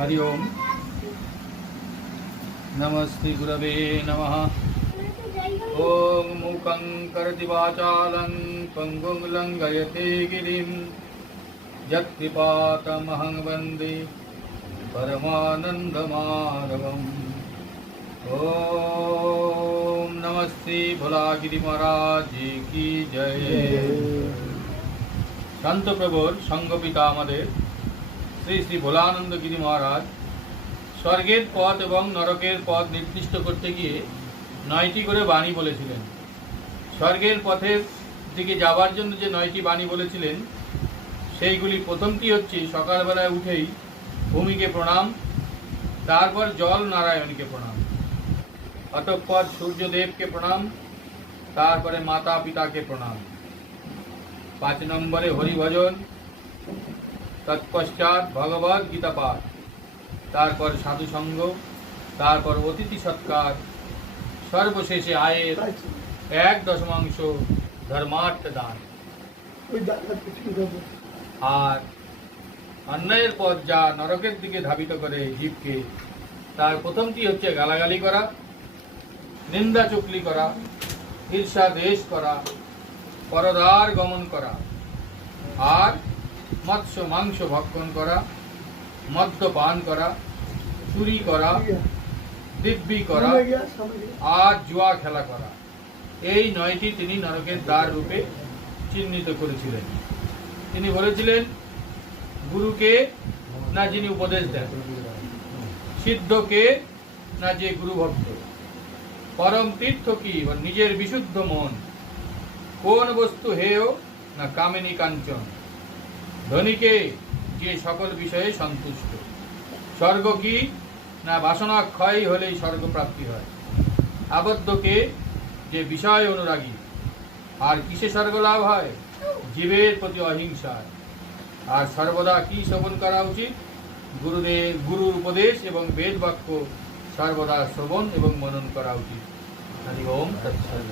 हरि ओम। नमस्ते गुरवे नमः। ओम मूकं करोति वाचालं पंगुं लंघयते गिरिं यत्कृपातमहं वन्दे परमानन्दमाधवम्। ओम नमस्ते भोलागिरि महाराज जी की जय। शांत प्रभुर संग पिता आमादेर श्री श्री भोलानंद गिरि महाराज स्वर्गेर पथ एवं नरकेर पथ निर्दिष्ट करते गिये 9टी करे बाणी बोलेছিলেন। स्वर्गेर पथेर दिके जाबार जन्य जे 9टी बाणी बोलेছিলেন সেইগুলি प्रथमटी হচ্ছে সকালবেলায় উঠেই ভূমিকে প্রণাম, তারপর জল নারায়ণকে প্রণাম, অতঃপর সূর্যদেবকে প্রণাম, তারপরে মাতা পিতাকে প্রণাম। 5 নম্বরে হরিভজন, तत्पश्चात भगवद गीता पाठ, तारपर साधु संग, तारपर अतिथि सत्कार, सर्वशेषे आयेर 1/10 धर्मार्थ दान। और अन्यायेर पथ जा नरकेर दिके धावित करे जीवके, तार प्रथमटी हच्छे गालागाली करा, निंदा चुगली करा, ईर्षा द्वेष करा, परदार गमन करा, और मत्स्य मांस भक्षण करा, मद्यपान करा, चुरी करा, दिव्य करा और जुआ खेला करा। এই 9টি তিনি নরকের দ্বার রূপে চিহ্নিত করেছিলেন। তিনি বলেছিলেন গুরুকে না যিনি উপদেশ দেন, সিদ্ধকে না যে গুরু ভক্ত, পরম তীর্থ কি নিজের বিশুদ্ধ মন, কোন বস্তু হেয় না কামিনী কাঞ্চন, ধনীকে যে সকল বিষয়ে সন্তুষ্ট, স্বর্গ কি না বাসনা ক্ষয় হলেই স্বর্গ প্রাপ্তি হয়, আবদ্ধকে যে বিষয় অনুরাগী, আর কিসে স্বর্গ লাভ হয় জীবের প্রতি অহিংসায়। আর সর্বদা কি শ্রবণ করা উচিত, গুরুর উপদেশ এবং বেদ বাক্য সর্বদা শ্রবণ এবং মনন করা উচিত। হরি ওম তৎসৎ।